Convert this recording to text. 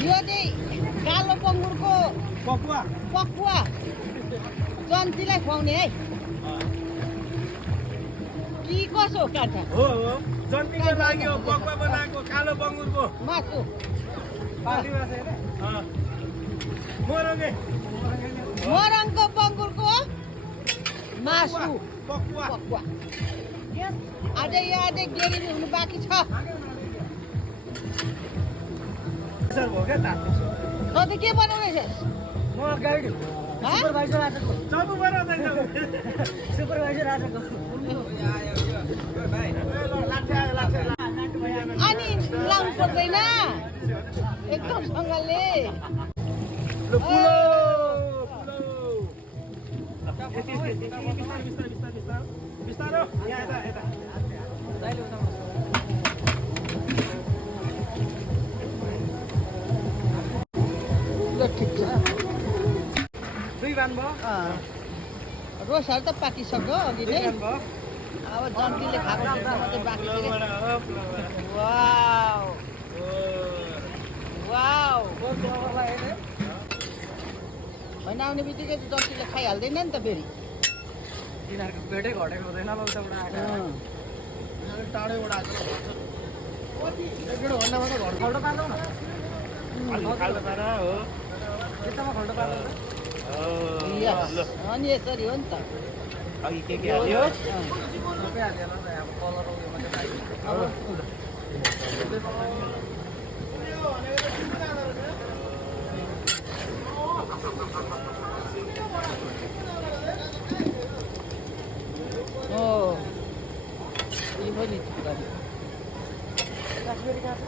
यो चाहिँ कालो बङ्गुरको पकुवा जन्तीलाई खुवाउने है कि कसो कान्छा हो जन्तीको लागि हो पक्वा बनाएको कालो बङ्गुरको मासु मोरङको बङ्गुरको मासु पक्वा पकुवा अझै गेरी हुनु बाँकी छ सर हो क्या त त के बनाउँदैछस् म गाइड सुपरभाइजर आजको चबु बनाउँदैछ सुपरभाइजर आजको अनि लाउनु पर्दैन एकदम सँगले बिस्तारो यहाँ यता ठिक छ दुई भान भयो रोसहरू त पाकिसक्यो अघि नै भयो अब जन्तीले खाएको कुरा मात्रै बाँकी छ वाउ वाउ होइन आउने बित्तिकै जन्तीले खाइहाल्दैन नि त फेरि तिनीहरूको पेटै घटेको हुँदैन ल उताबाट आएको टाढोबाट आएको खल्डो पार्नु न खाल्डो पारा हो यतामा खल्डो पार्नु यस अनि यसरी हो नि त अघि के हाल्यो सबै हाल्यो ल अब कलर उयो मात्रै यो पनि काश्मिरी काँचो